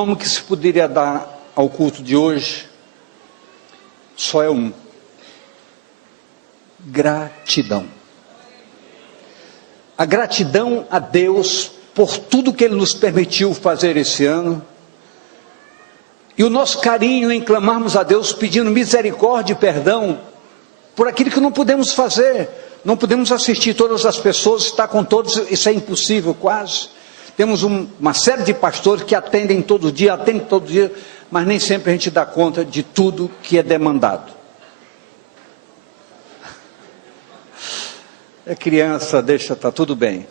nome que se poderia dar ao culto de hoje só é um: gratidão. A gratidão a Deus por tudo que Ele nos permitiu fazer esse ano, e o nosso carinho em clamarmos a Deus pedindo misericórdia e perdão por aquilo que não podemos fazer. Não podemos assistir todas as pessoas, estar com todos, isso é impossível quase. Temos uma série de pastores que atendem todo dia, mas nem sempre a gente dá conta de tudo que é demandado. É criança, deixa, tá tudo bem.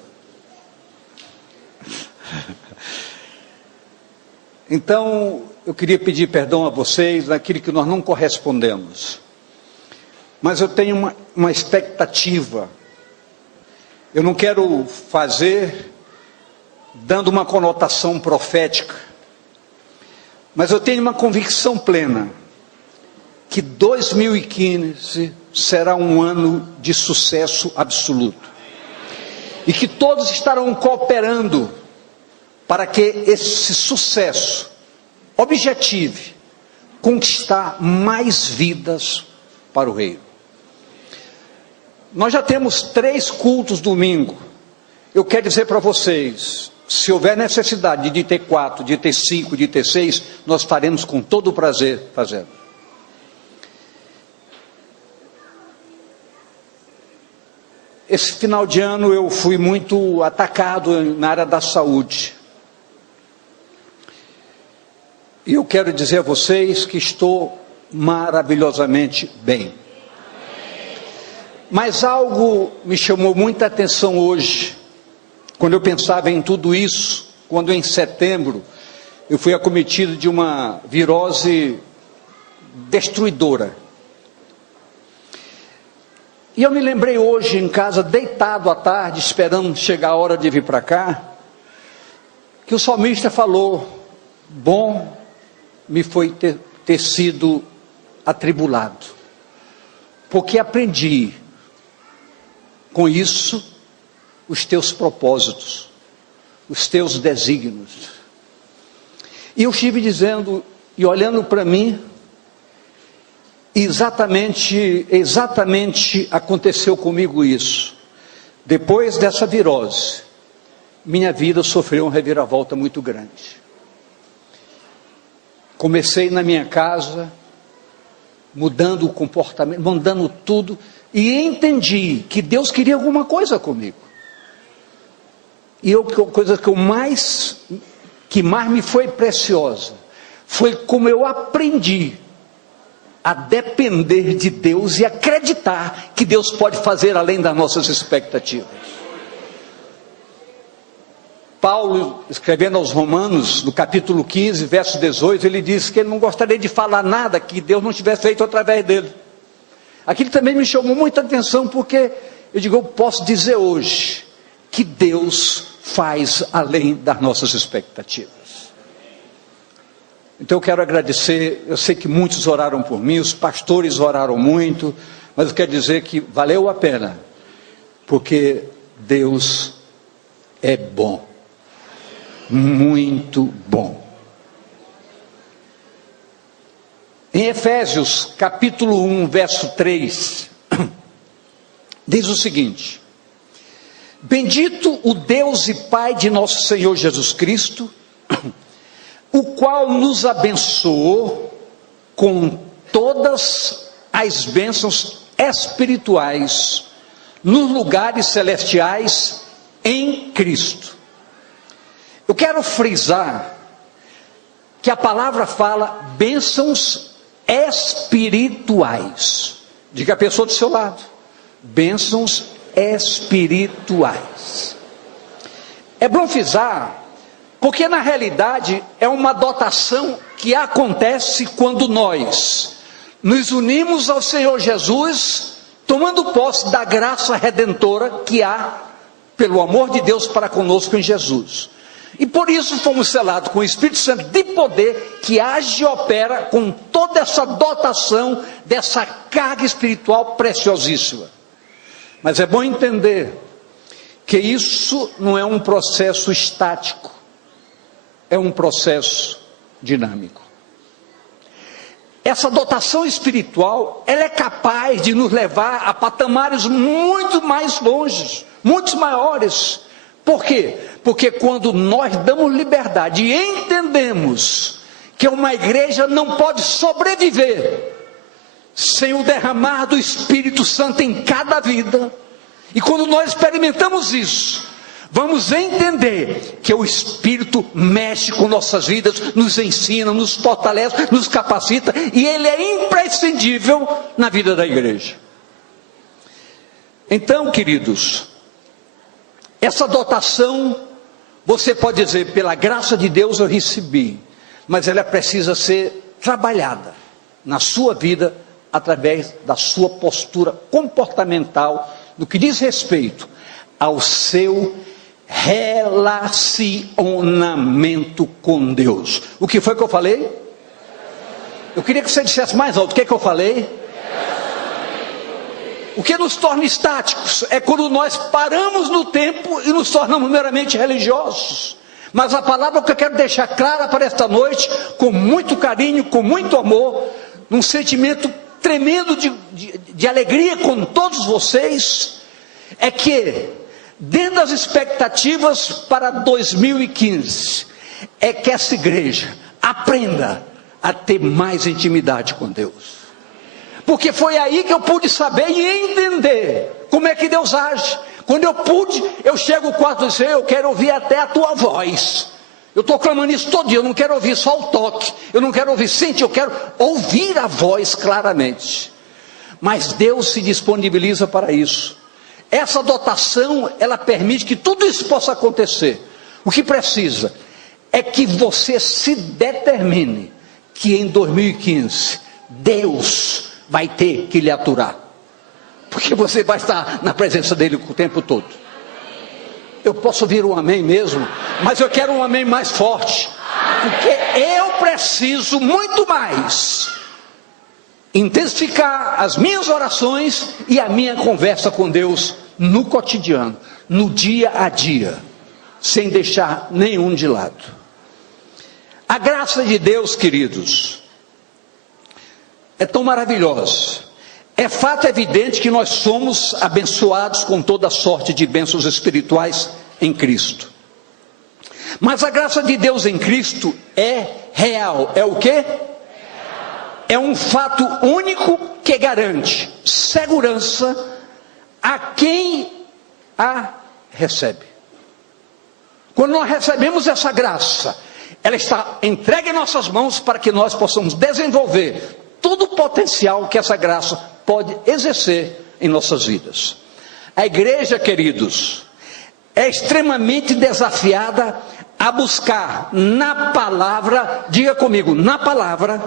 Então, eu queria pedir perdão a vocês naquilo que nós não correspondemos. Mas eu tenho uma expectativa. Eu não quero fazer dando uma conotação profética, mas eu tenho uma convicção plena que 2015 será um ano de sucesso absoluto, e que todos estarão cooperando para que esse sucesso objetive conquistar mais vidas para o reino. Nós já temos 3 cultos domingo. Eu quero dizer para vocês, se houver necessidade de ter 4, de ter 5, de ter 6, nós faremos com todo o prazer fazendo. Esse final de ano eu fui muito atacado na área da saúde. E eu quero dizer a vocês que estou maravilhosamente bem. Mas algo me chamou muita atenção hoje, quando eu pensava em tudo isso, quando em setembro eu fui acometido de uma virose destruidora. E eu me lembrei hoje em casa, deitado à tarde, esperando chegar a hora de vir para cá, que o salmista falou: bom me foi ter sido atribulado, porque aprendi com isso os teus propósitos, os teus desígnios. E eu estive dizendo e olhando para mim, exatamente aconteceu comigo isso. Depois dessa virose, minha vida sofreu uma reviravolta muito grande. Comecei na minha casa, mudando o comportamento, mudando tudo, e entendi que Deus queria alguma coisa comigo. E a coisa que mais me foi preciosa, foi como eu aprendi a depender de Deus e acreditar que Deus pode fazer além das nossas expectativas. Paulo, escrevendo aos Romanos, no capítulo 15, verso 18, ele diz que ele não gostaria de falar nada que Deus não tivesse feito através dele. Aquilo também me chamou muita atenção, porque eu posso dizer hoje que Deus faz além das nossas expectativas. Então eu quero agradecer. Eu sei que muitos oraram por mim, os pastores oraram muito, mas eu quero dizer que valeu a pena, porque Deus é bom, muito bom. Em Efésios capítulo 1, verso 3, diz o seguinte: bendito o Deus e Pai de nosso Senhor Jesus Cristo, o qual nos abençoou com todas as bênçãos espirituais nos lugares celestiais em Cristo. Eu quero frisar que a palavra fala bênçãos espirituais. Diga a pessoa do seu lado: bênçãos espirituais. É bom frisar, porque na realidade é uma dotação que acontece quando nós nos unimos ao Senhor Jesus, tomando posse da graça redentora que há pelo amor de Deus para conosco em Jesus. E por isso fomos selados com o Espírito Santo de poder, que age e opera com toda essa dotação dessa carga espiritual preciosíssima. Mas é bom entender que isso não é um processo estático, é um processo dinâmico. Essa dotação espiritual, ela é capaz de nos levar a patamares muito mais longe, muito maiores. Por quê? Porque quando nós damos liberdade e entendemos que uma igreja não pode sobreviver sem o derramar do Espírito Santo em cada vida, e quando nós experimentamos isso, vamos entender que o Espírito mexe com nossas vidas, nos ensina, nos fortalece, nos capacita, e ele é imprescindível na vida da igreja. Então, queridos, essa dotação, você pode dizer, pela graça de Deus eu recebi, mas ela precisa ser trabalhada na sua vida, através da sua postura comportamental, no que diz respeito ao seu relacionamento com Deus. O que foi que eu falei? Eu queria que você dissesse mais alto. O que é que eu falei? O que nos torna estáticos é quando nós paramos no tempo e nos tornamos meramente religiosos. Mas a palavra que eu quero deixar clara para esta noite, com muito carinho, com muito amor, num sentimento tremendo de alegria com todos vocês, é que dentro das expectativas para 2015, é que essa igreja aprenda a ter mais intimidade com Deus. Porque foi aí que eu pude saber e entender como é que Deus age. Quando eu pude, eu chego ao quarto e digo, eu quero ouvir até a tua voz. Eu estou clamando isso todo dia, eu não quero ouvir só o toque, eu não quero ouvir sentir, eu quero ouvir a voz claramente. Mas Deus se disponibiliza para isso. Essa dotação, ela permite que tudo isso possa acontecer. O que precisa é que você se determine que em 2015, Deus vai ter que lhe aturar. Porque você vai estar na presença dele o tempo todo. Eu posso ouvir um amém mesmo, mas eu quero um amém mais forte. Porque eu preciso muito mais intensificar as minhas orações e a minha conversa com Deus no cotidiano, no dia a dia, sem deixar nenhum de lado. A graça de Deus, queridos, é tão maravilhosa. É fato evidente que nós somos abençoados com toda sorte de bênçãos espirituais em Cristo. Mas a graça de Deus em Cristo é real. É o quê? É um fato único que garante segurança a quem a recebe. Quando nós recebemos essa graça, ela está entregue em nossas mãos para que nós possamos desenvolver todo o potencial que essa graça pode exercer em nossas vidas. A igreja, queridos, é extremamente desafiada a buscar na palavra, diga comigo, na palavra,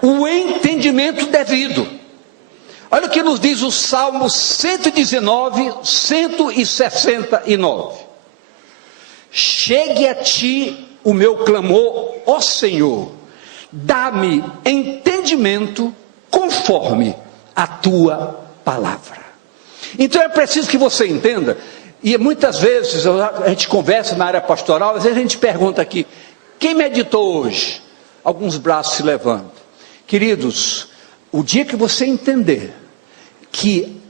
o entendimento devido. Olha o que nos diz o Salmo 119, 169. Chegue a ti o meu clamor, ó Senhor, dá-me entendimento conforme a tua palavra. Então é preciso que você entenda, e muitas vezes a gente conversa na área pastoral, às vezes a gente pergunta aqui, quem meditou hoje? Alguns braços se levantam. Queridos, o dia que você entender que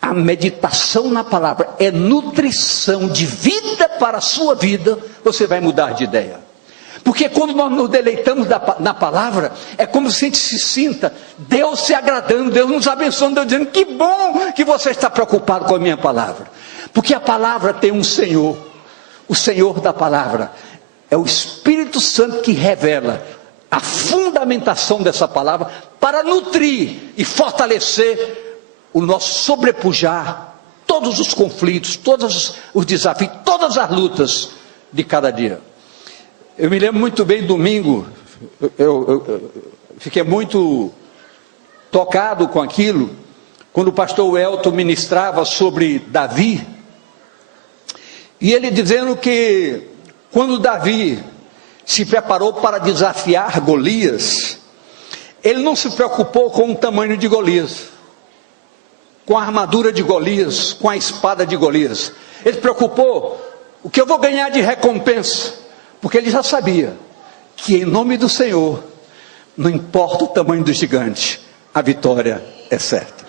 a meditação na palavra é nutrição de vida para a sua vida, você vai mudar de ideia. Porque quando nós nos deleitamos na palavra, é como se a gente se sinta Deus se agradando, Deus nos abençoando, Deus dizendo, que bom que você está preocupado com a minha palavra. Porque a palavra tem um Senhor, o Senhor da palavra é o Espírito Santo que revela a fundamentação dessa palavra para nutrir e fortalecer o nosso sobrepujar todos os conflitos, todos os desafios, todas as lutas de cada dia. Eu me lembro muito bem, domingo, eu fiquei muito tocado com aquilo, quando o pastor Welton ministrava sobre Davi, e ele dizendo que quando Davi se preparou para desafiar Golias, ele não se preocupou com o tamanho de Golias, com a armadura de Golias, com a espada de Golias. Ele se preocupou, o que eu vou ganhar de recompensa? Porque ele já sabia que em nome do Senhor, não importa o tamanho do gigante, a vitória é certa.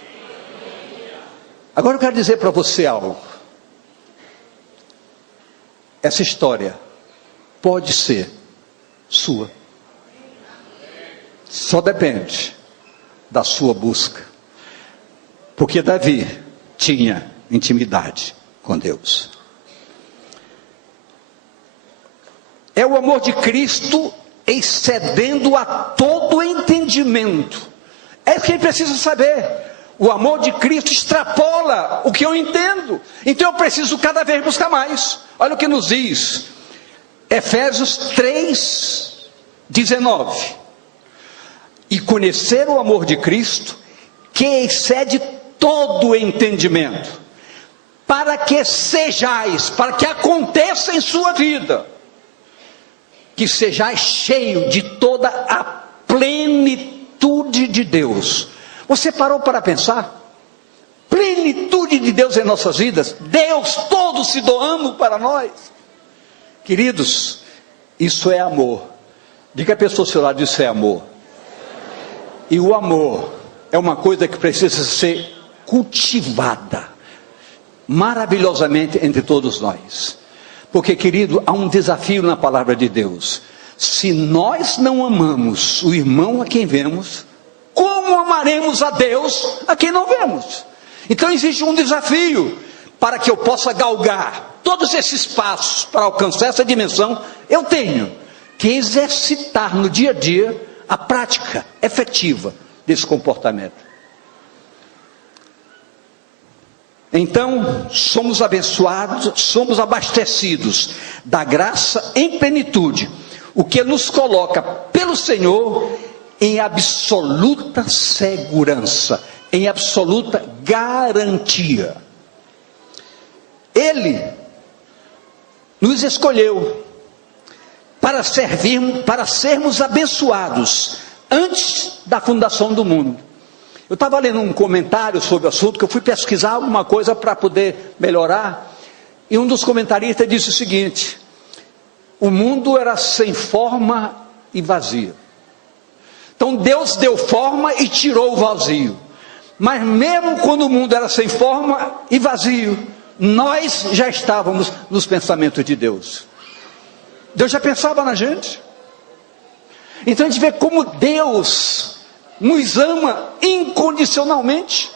Agora eu quero dizer para você algo. Essa história pode ser sua. Só depende da sua busca. Porque Davi tinha intimidade com Deus. É o amor de Cristo excedendo a todo entendimento. É isso que ele precisa saber. O amor de Cristo extrapola o que eu entendo. Então eu preciso cada vez buscar mais. Olha o que nos diz Efésios 3:19. E conhecer o amor de Cristo, que excede todo entendimento, para que sejais, para que aconteça em sua vida, que sejais cheio de toda a plenitude de Deus. Você parou para pensar? Plenitude de Deus em nossas vidas, Deus todo se doando para nós. Queridos, isso é amor. Diga a pessoa ao seu lado, isso é amor. E o amor é uma coisa que precisa ser cultivada maravilhosamente entre todos nós. Porque, querido, há um desafio na palavra de Deus. Se nós não amamos o irmão a quem vemos, como amaremos a Deus a quem não vemos? Então existe um desafio para que eu possa galgar todos esses passos para alcançar essa dimensão. Eu tenho que exercitar no dia a dia a prática efetiva desse comportamento. Então, somos abençoados, somos abastecidos da graça em plenitude, o que nos coloca pelo Senhor em absoluta segurança, em absoluta garantia. Ele nos escolheu para sermos abençoados antes da fundação do mundo. Eu estava lendo um comentário sobre o assunto, que eu fui pesquisar alguma coisa para poder melhorar, e um dos comentaristas disse o seguinte: o mundo era sem forma e vazio. Então Deus deu forma e tirou o vazio. Mas mesmo quando o mundo era sem forma e vazio, nós já estávamos nos pensamentos de Deus. Deus já pensava na gente. Então a gente vê como Deus nos ama incondicionalmente.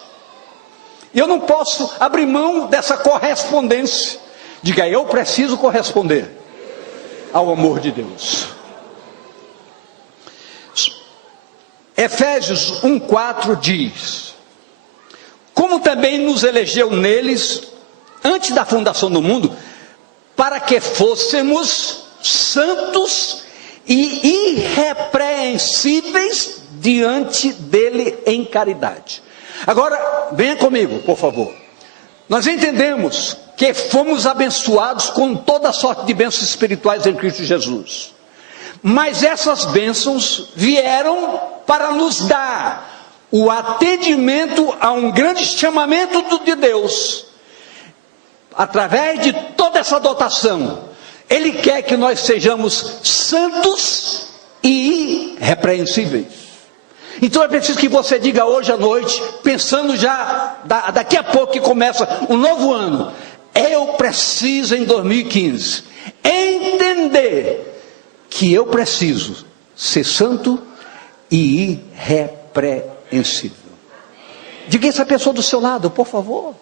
E eu não posso abrir mão dessa correspondência. Diga, eu preciso corresponder ao amor de Deus. Efésios 1:4 diz: como também nos elegeu neles antes da fundação do mundo, para que fôssemos santos e irrepreensíveis diante dele em caridade. Agora, venha comigo, por favor. Nós entendemos que fomos abençoados com toda sorte de bênçãos espirituais em Cristo Jesus. Mas essas bênçãos vieram para nos dar o atendimento a um grande chamamento de Deus. Através de toda essa dotação, Ele quer que nós sejamos santos e irrepreensíveis. Então é preciso que você diga hoje à noite, pensando já daqui a pouco que começa um novo ano: eu preciso em 2015 entender que eu preciso ser santo e irrepreensível. Diga isso à pessoa do seu lado, por favor.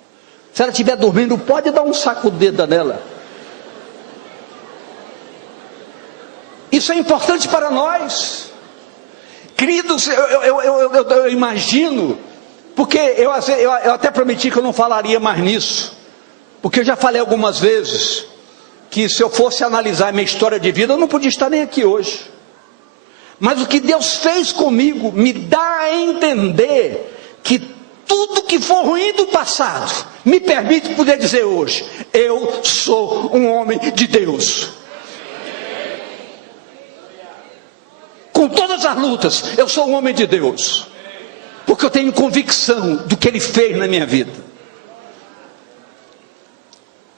Se ela estiver dormindo, pode dar um sacudida nela. Isso é importante para nós. Queridos, eu imagino, porque eu até prometi que eu não falaria mais nisso, porque eu já falei algumas vezes, que se eu fosse analisar a minha história de vida, eu não podia estar nem aqui hoje. Mas o que Deus fez comigo, me dá a entender, que tudo que for ruim do passado, me permite poder dizer hoje: eu sou um homem de Deus. Com todas as lutas, eu sou um homem de Deus, porque eu tenho convicção do que Ele fez na minha vida.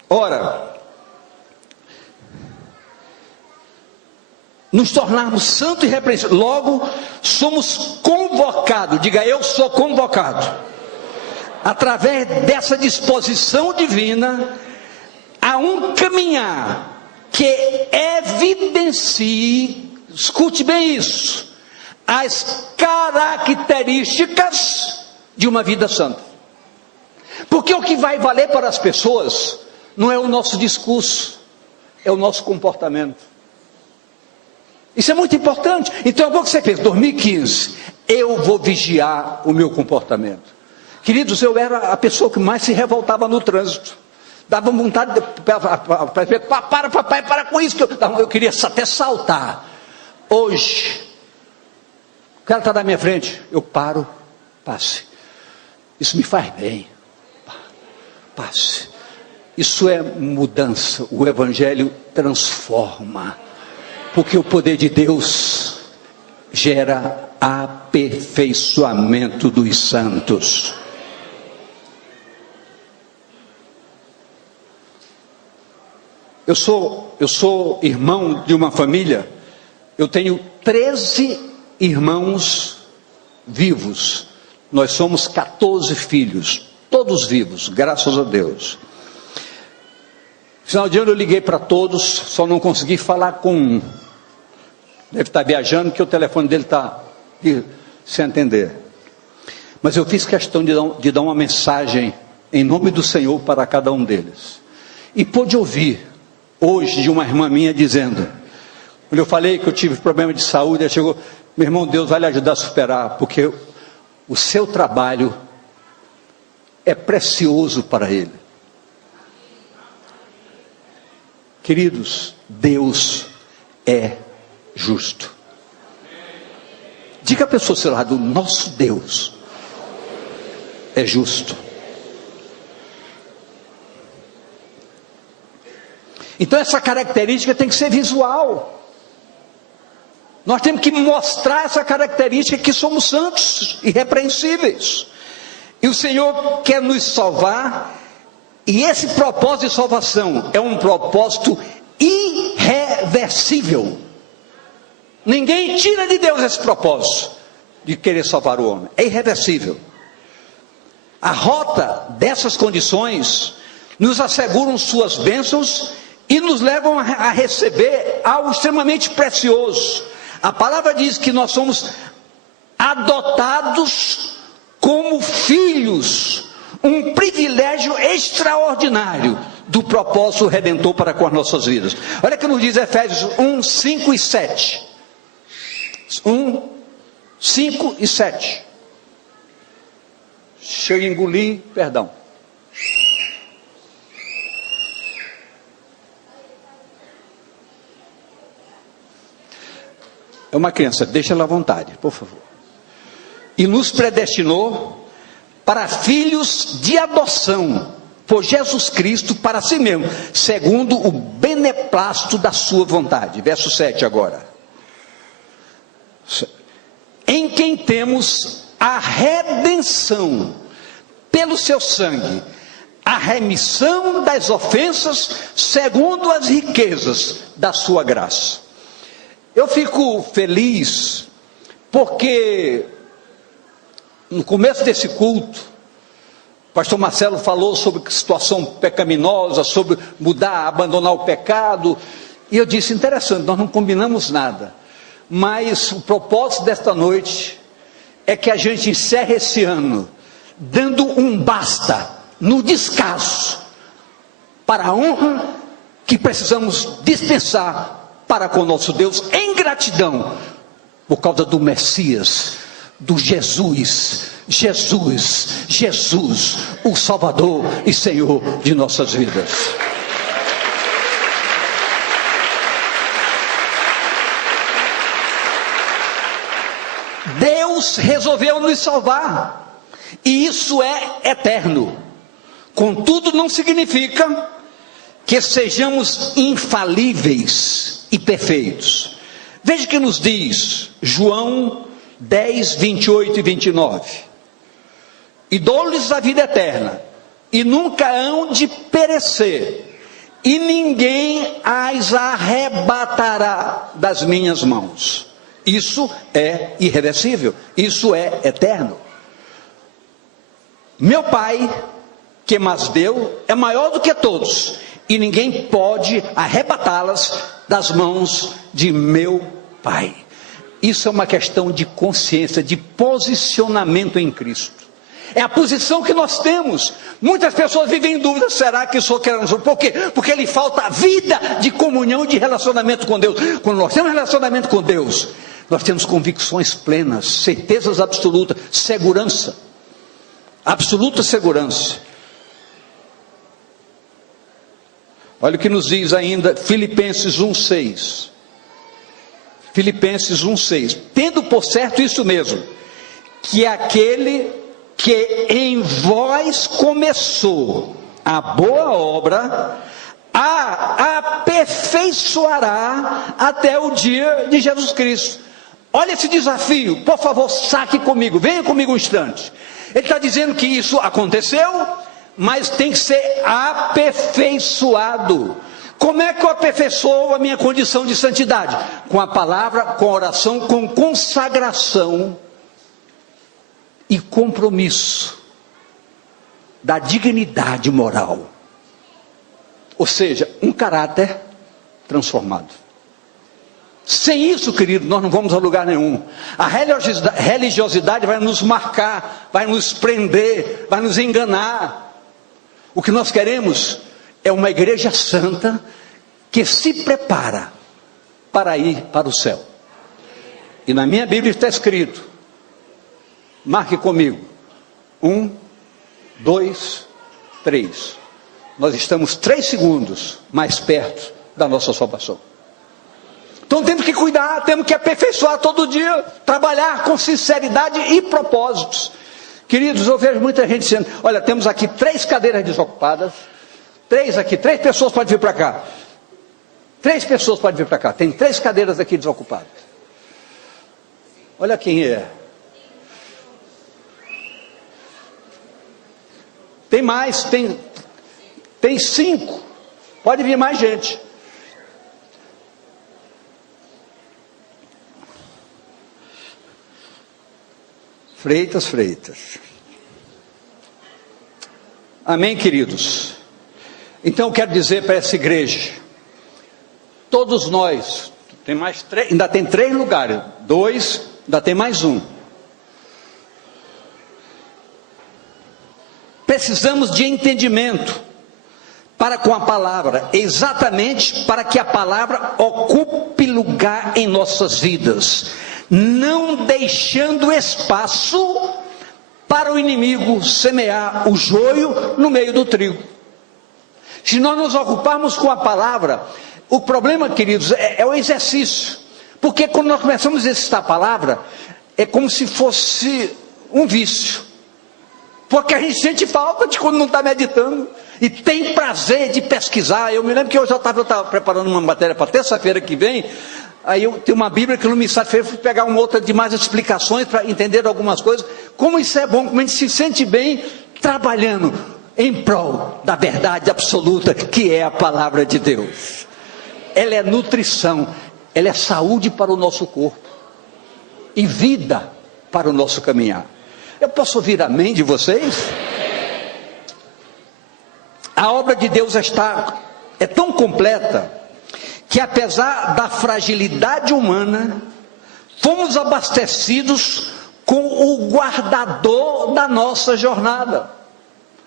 Ora, nos tornarmos santos e irrepreensíveis. Logo, somos convocados, diga, eu sou convocado, através dessa disposição divina, a um caminhar que evidencie, escute bem isso, as características de uma vida santa. Porque o que vai valer para as pessoas não é o nosso discurso, é o nosso comportamento. Isso é muito importante. Então, é bom que você pense, 2015, eu vou vigiar o meu comportamento. Queridos, eu era a pessoa que mais se revoltava no trânsito. Dava vontade de para com isso, que eu queria até saltar. Hoje, o cara está na minha frente, eu paro, passe. Isso me faz bem. Passe. Isso é mudança. O Evangelho transforma. Porque o poder de Deus gera aperfeiçoamento dos santos. Eu sou irmão de uma família, eu tenho 13 irmãos vivos, nós somos 14 filhos, todos vivos, graças a Deus. Final de ano eu liguei para todos, só não consegui falar com um, deve estar viajando, que o telefone dele está sem atender, mas eu fiz questão de dar uma mensagem em nome do Senhor para cada um deles, e pude ouvir hoje de uma irmã minha dizendo, quando eu falei que eu tive problema de saúde, ela chegou, meu irmão, Deus vai lhe ajudar a superar, porque o seu trabalho é precioso para Ele. Queridos, Deus é justo. Diga a pessoa ao seu lado, nosso Deus é justo. Então essa característica tem que ser visual. Nós temos que mostrar essa característica, que somos santos, irrepreensíveis. E o Senhor quer nos salvar, e esse propósito de salvação é um propósito irreversível. Ninguém tira de Deus esse propósito de querer salvar o homem, é irreversível. A rota dessas condições nos asseguram suas bênçãos e nos levam a receber algo extremamente precioso. A palavra diz que nós somos adotados como filhos, um privilégio extraordinário do propósito redentor para com as nossas vidas. Olha que nos diz Efésios 1, 5 e 7. 1, 5 e 7. Deixa eu engolir, perdão. É uma criança, deixa ela à vontade, por favor. E nos predestinou para filhos de adoção, por Jesus Cristo para si mesmo, segundo o beneplácito da sua vontade. Verso 7 agora. Em quem temos a redenção pelo seu sangue, a remissão das ofensas, segundo as riquezas da sua graça. Eu fico feliz, porque no começo desse culto, o pastor Marcelo falou sobre situação pecaminosa, sobre mudar, abandonar o pecado, e eu disse, interessante, nós não combinamos nada, mas o propósito desta noite é que a gente encerre esse ano, dando um basta, no descaso, para a honra que precisamos dispensar para com o nosso Deus, em gratidão, por causa do Messias, do Jesus, o Salvador e Senhor de nossas vidas. Deus resolveu nos salvar, e isso é eterno. Contudo, não significa que sejamos infalíveis e perfeitos. Veja que nos diz João 10, 28 e 29. E dou-lhes a vida eterna, e nunca hão de perecer, e ninguém as arrebatará das minhas mãos. Isso é irreversível, isso é eterno. Meu Pai, que mas deu, é maior do que todos, e ninguém pode arrebatá-las das mãos de meu Pai. Isso é uma questão de consciência, de posicionamento em Cristo. É a posição que nós temos. Muitas pessoas vivem em dúvida: será que sou crente? Por quê? Porque lhe falta vida de comunhão, de relacionamento com Deus. Quando nós temos relacionamento com Deus, nós temos convicções plenas, certezas absolutas, segurança, absoluta segurança. Olha o que nos diz ainda Filipenses 1,6. Filipenses 1,6. Tendo por certo isso mesmo, que aquele que em vós começou a boa obra, a aperfeiçoará até o dia de Jesus Cristo. Olha esse desafio, por favor, saque comigo, venha comigo um instante. Ele está dizendo que isso aconteceu, mas tem que ser aperfeiçoado. Como é que eu aperfeiçoo a minha condição de santidade? Com a palavra, com a oração, com consagração e compromisso da dignidade moral. Ou seja, um caráter transformado. Sem isso, querido, nós não vamos a lugar nenhum. A religiosidade vai nos marcar, vai nos prender, vai nos enganar. O que nós queremos é uma igreja santa que se prepara para ir para o céu. E na minha Bíblia está escrito, marque comigo, 1, 2, 3. Nós estamos 3 segundos mais perto da nossa salvação. Então temos que cuidar, temos que aperfeiçoar todo dia, trabalhar com sinceridade e propósitos. Queridos, eu vejo muita gente dizendo: olha, temos aqui 3 cadeiras desocupadas, 3 aqui, 3 pessoas podem vir para cá. 3 pessoas podem vir para cá, tem 3 cadeiras aqui desocupadas. Olha quem é. Tem mais, tem 5, pode vir mais gente. Freitas. Amém, queridos? Então eu quero dizer para essa igreja, todos nós, tem mais 3, ainda tem 3 lugares, 2, ainda tem mais 1. Precisamos de entendimento para com a palavra, exatamente para que a palavra ocupe lugar em nossas vidas, não deixando espaço para o inimigo semear o joio no meio do trigo. Se nós nos ocuparmos com a palavra, o problema, queridos, é o exercício, porque quando nós começamos a exercitar a palavra, é como se fosse um vício, porque a gente sente falta de quando não está meditando, e tem prazer de pesquisar. Eu me lembro que eu já estava preparando uma matéria para terça-feira que vem, aí eu tenho uma Bíblia que no ministério fui pegar uma outra de mais explicações para entender algumas coisas. Como isso é bom, como a gente se sente bem trabalhando em prol da verdade absoluta, que é a palavra de Deus. Ela é nutrição, ela é saúde para o nosso corpo e vida para o nosso caminhar. Eu posso ouvir amém de vocês? A obra de Deus é tão completa que, apesar da fragilidade humana, fomos abastecidos com o guardador da nossa jornada.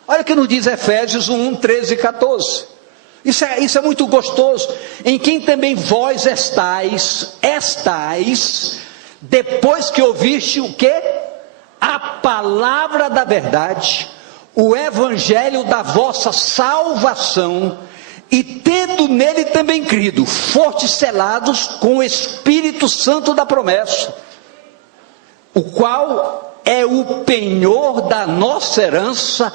Olha o que nos diz Efésios 1, 13 e 14. Isso é muito gostoso. Em quem também vós estáis, depois que ouviste o quê? A palavra da verdade, o evangelho da vossa salvação, e tendo nele também crido, fostes selados com o Espírito Santo da promessa, o qual é o penhor da nossa herança,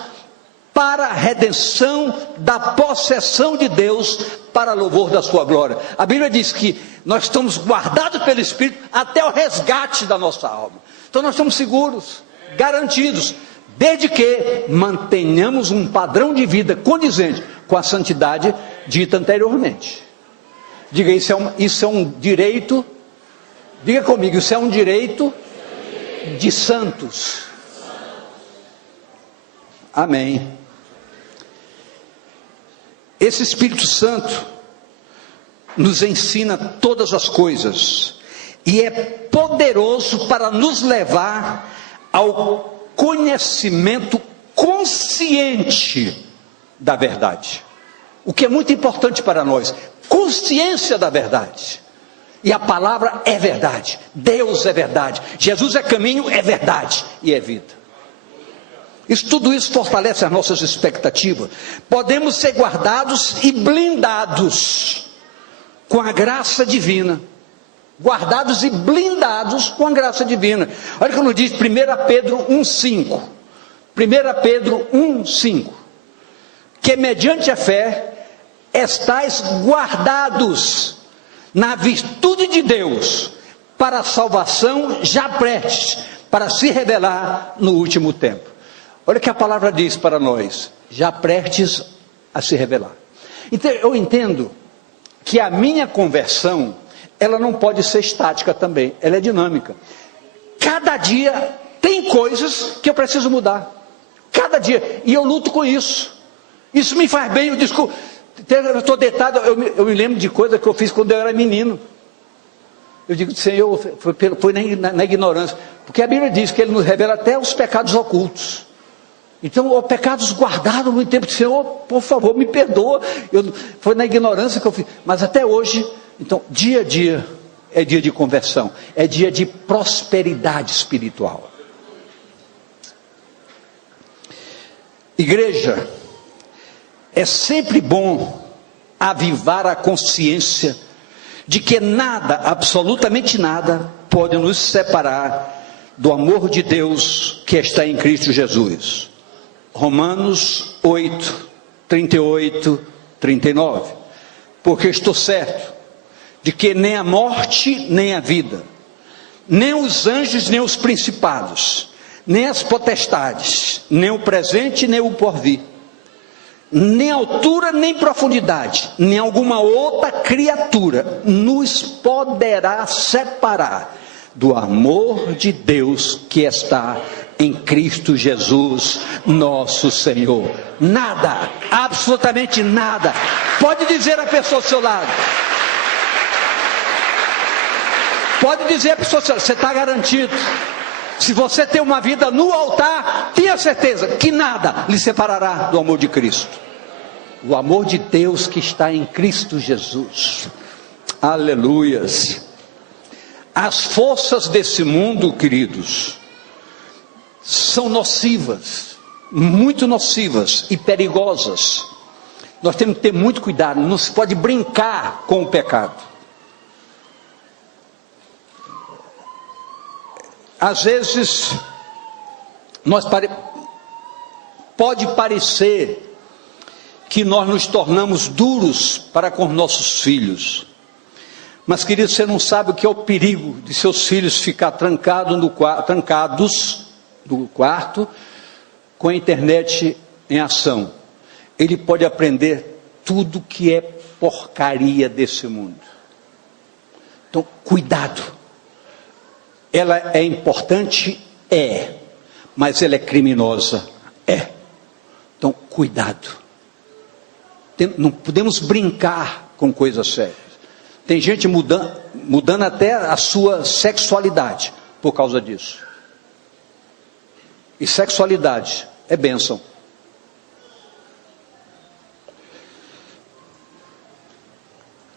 para a redenção da possessão de Deus, para louvor da sua glória. A Bíblia diz que nós estamos guardados pelo Espírito até o resgate da nossa alma. Então nós estamos seguros, garantidos, desde que mantenhamos um padrão de vida condizente com a santidade dita anteriormente. Diga, isso é um direito, diga comigo, isso é um direito de santos. Amém. Esse Espírito Santo nos ensina todas as coisas e é poderoso para nos levar ao conhecimento consciente da verdade, o que é muito importante para nós, consciência da verdade. E a palavra é verdade, Deus é verdade, Jesus é caminho, é verdade e é vida. Tudo isso fortalece as nossas expectativas. Podemos ser guardados e blindados com a graça divina. Guardados e blindados com a graça divina. Olha como diz 1 Pedro 1,5. 1 Pedro 1,5. Que mediante a fé estais guardados na virtude de Deus, para a salvação já prestes, para se revelar no último tempo. Olha o que a palavra diz para nós, já prestes a se revelar. Então eu entendo que a minha conversão, ela não pode ser estática também, ela é dinâmica. Cada dia tem coisas que eu preciso mudar, cada dia, e eu luto com isso. Isso me faz bem, eu estou deitado, eu me lembro de coisa que eu fiz quando eu era menino. Eu digo, Senhor, foi na ignorância, porque a Bíblia diz que Ele nos revela até os pecados ocultos. Então, os pecados guardados no tempo de Senhor, por favor, me perdoa. Foi na ignorância que eu fiz, mas até hoje, então, dia a dia é dia de conversão, é dia de prosperidade espiritual. Igreja, é sempre bom avivar a consciência de que nada, absolutamente nada, pode nos separar do amor de Deus que está em Cristo Jesus. Romanos 8, 38, 39. Porque estou certo de que nem a morte, nem a vida, nem os anjos, nem os principados, nem as potestades, nem o presente, nem o porvir, nem altura, nem profundidade, nem alguma outra criatura nos poderá separar do amor de Deus que está em Cristo Jesus, nosso Senhor. Nada, absolutamente nada. Pode dizer a pessoa ao seu lado. Pode dizer a pessoa ao seu lado, você está garantido. Se você tem uma vida no altar, tenha certeza que nada lhe separará do amor de Cristo. O amor de Deus que está em Cristo Jesus. Aleluias. As forças desse mundo, queridos, são nocivas, muito nocivas e perigosas. Nós temos que ter muito cuidado, não se pode brincar com o pecado. Às vezes, pode parecer que nós nos tornamos duros para com nossos filhos. Mas, querido, você não sabe o que é o perigo de seus filhos ficar trancados no quarto com a internet em ação. Ele pode aprender tudo que é porcaria desse mundo. Então, cuidado. Ela é importante? É. Mas ela é criminosa? É. Então, cuidado. Não podemos brincar com coisas sérias. Tem gente mudando até a sua sexualidade por causa disso. E sexualidade é bênção.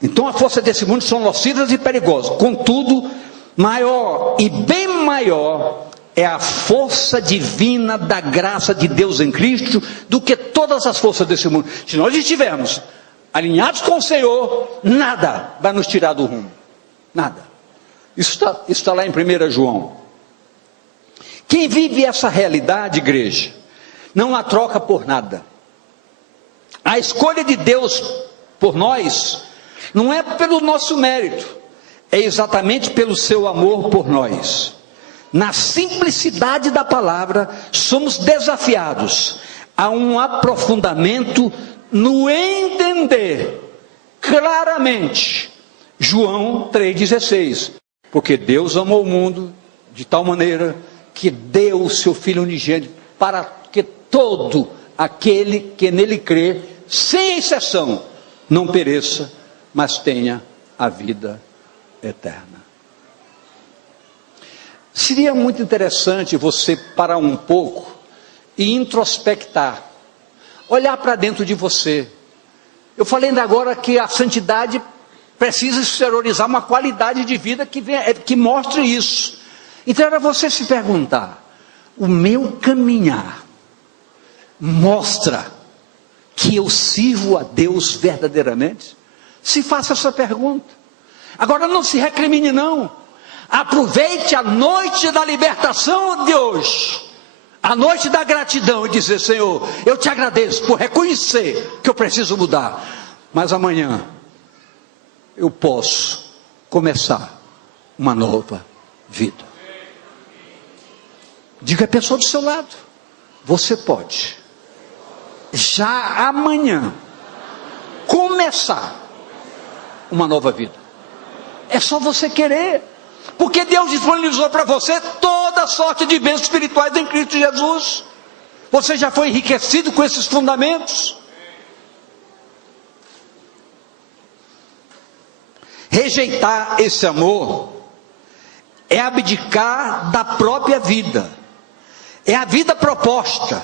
Então a força desse mundo são nocivas e perigosas. Contudo, maior e bem maior é a força divina da graça de Deus em Cristo do que todas as forças desse mundo. Se nós estivermos alinhados com o Senhor, nada vai nos tirar do rumo. Nada. Isso está lá em 1 João. Quem vive essa realidade, igreja, não a troca por nada. A escolha de Deus por nós não é pelo nosso mérito, é exatamente pelo seu amor por nós. Na simplicidade da palavra, somos desafiados há um aprofundamento no entender claramente João 3,16. Porque Deus amou o mundo de tal maneira que deu o seu Filho unigênito para que todo aquele que nele crê, sem exceção, não pereça, mas tenha a vida eterna. Seria muito interessante você parar um pouco e introspectar, olhar para dentro de você. Eu falei ainda agora que a santidade precisa exteriorizar uma qualidade de vida que mostre isso. Então era você se perguntar: o meu caminhar mostra que eu sirvo a Deus verdadeiramente? Se faça essa pergunta. Agora não se recrimine não. Aproveite a noite da libertação de hoje, a noite da gratidão, e dizer: Senhor, eu te agradeço por reconhecer que eu preciso mudar, mas amanhã eu posso começar uma nova vida. Diga à pessoa do seu lado: você pode já amanhã começar uma nova vida. É só você querer, porque Deus disponibilizou para você toda sorte de bênçãos espirituais em Cristo Jesus. Você já foi enriquecido com esses fundamentos. Rejeitar esse amor é abdicar da própria vida, é a vida proposta,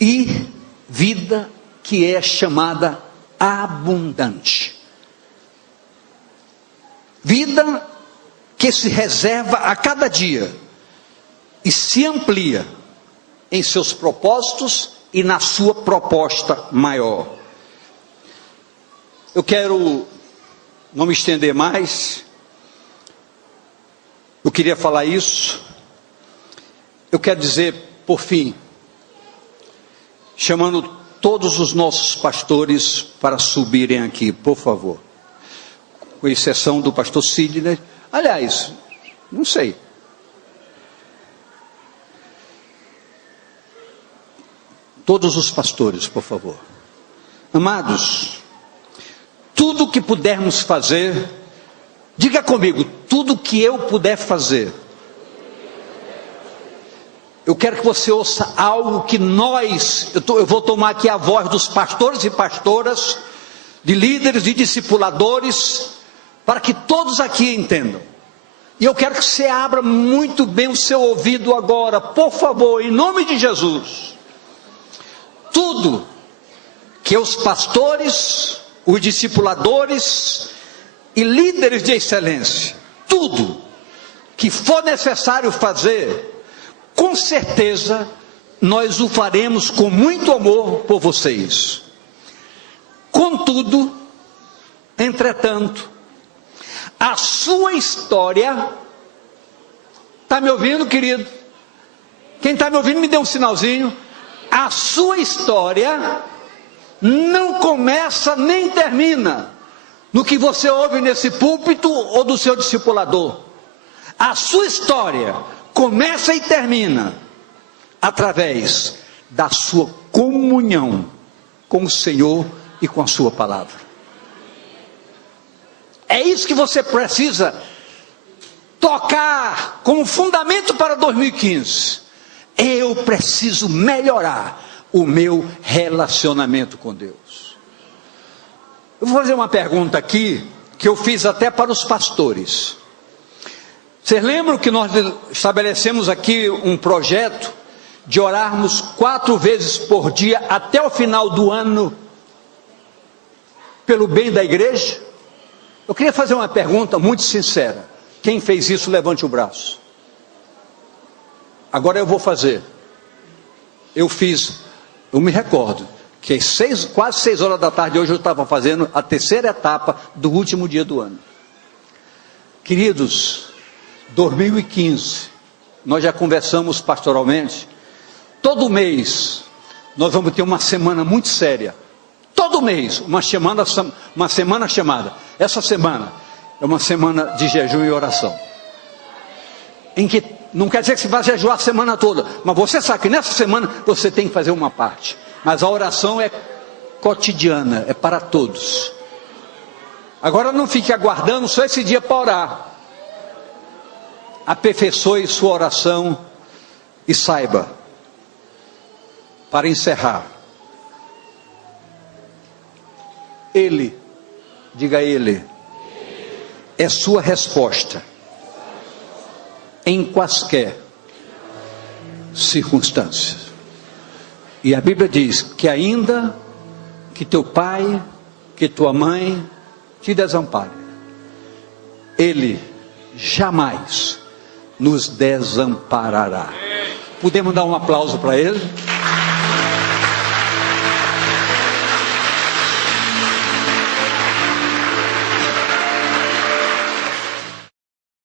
e vida que é chamada abundante. Vida que se reserva a cada dia e se amplia em seus propósitos e na sua proposta maior. Eu quero não me estender mais. Eu queria falar isso. Eu quero dizer, por fim, chamando todos os nossos pastores para subirem aqui, por favor. Com exceção do pastor Sidney. Aliás, não sei. Todos os pastores, por favor. Amados, tudo que pudermos fazer, diga comigo, tudo que eu puder fazer. Eu quero que você ouça algo que eu vou tomar aqui a voz dos pastores e pastoras, de líderes e discipuladores, para que todos aqui entendam. E eu quero que você abra muito bem o seu ouvido agora, por favor, em nome de Jesus. Tudo que os pastores, os discipuladores e líderes de excelência, tudo que for necessário fazer, com certeza nós o faremos com muito amor por vocês. Contudo, entretanto, a sua história, está me ouvindo, querido? Quem está me ouvindo me dê um sinalzinho. A sua história não começa nem termina no que você ouve nesse púlpito ou do seu discipulador. A sua história começa e termina através da sua comunhão com o Senhor e com a sua palavra. É isso que você precisa tocar como fundamento para 2015. Eu preciso melhorar o meu relacionamento com Deus. Eu vou fazer uma pergunta aqui, que eu fiz até para os pastores. Vocês lembram que nós estabelecemos aqui um projeto de orarmos 4 vezes por dia até o final do ano, pelo bem da igreja? Eu queria fazer uma pergunta muito sincera. Quem fez isso, levante o braço. Agora eu vou fazer. Eu me recordo que às quase 6 horas da tarde hoje eu estava fazendo a 3ª etapa do último dia do ano. Queridos, 2015, nós já conversamos pastoralmente, todo mês nós vamos ter uma semana muito séria. Todo mês, uma semana chamada. Essa semana é uma semana de jejum e oração, em que Não quer dizer que você vai jejuar a semana toda, mas você sabe que nessa semana você tem que fazer uma parte. Mas a oração é cotidiana, é para todos. Agora não fique aguardando só esse dia para orar. Aperfeiçoe sua oração e saiba, para encerrar, Ele, diga Ele, é sua resposta em quaisquer circunstâncias. E a Bíblia diz que ainda que teu pai, que tua mãe te desampare, Ele jamais nos desamparará. Podemos dar um aplauso para Ele?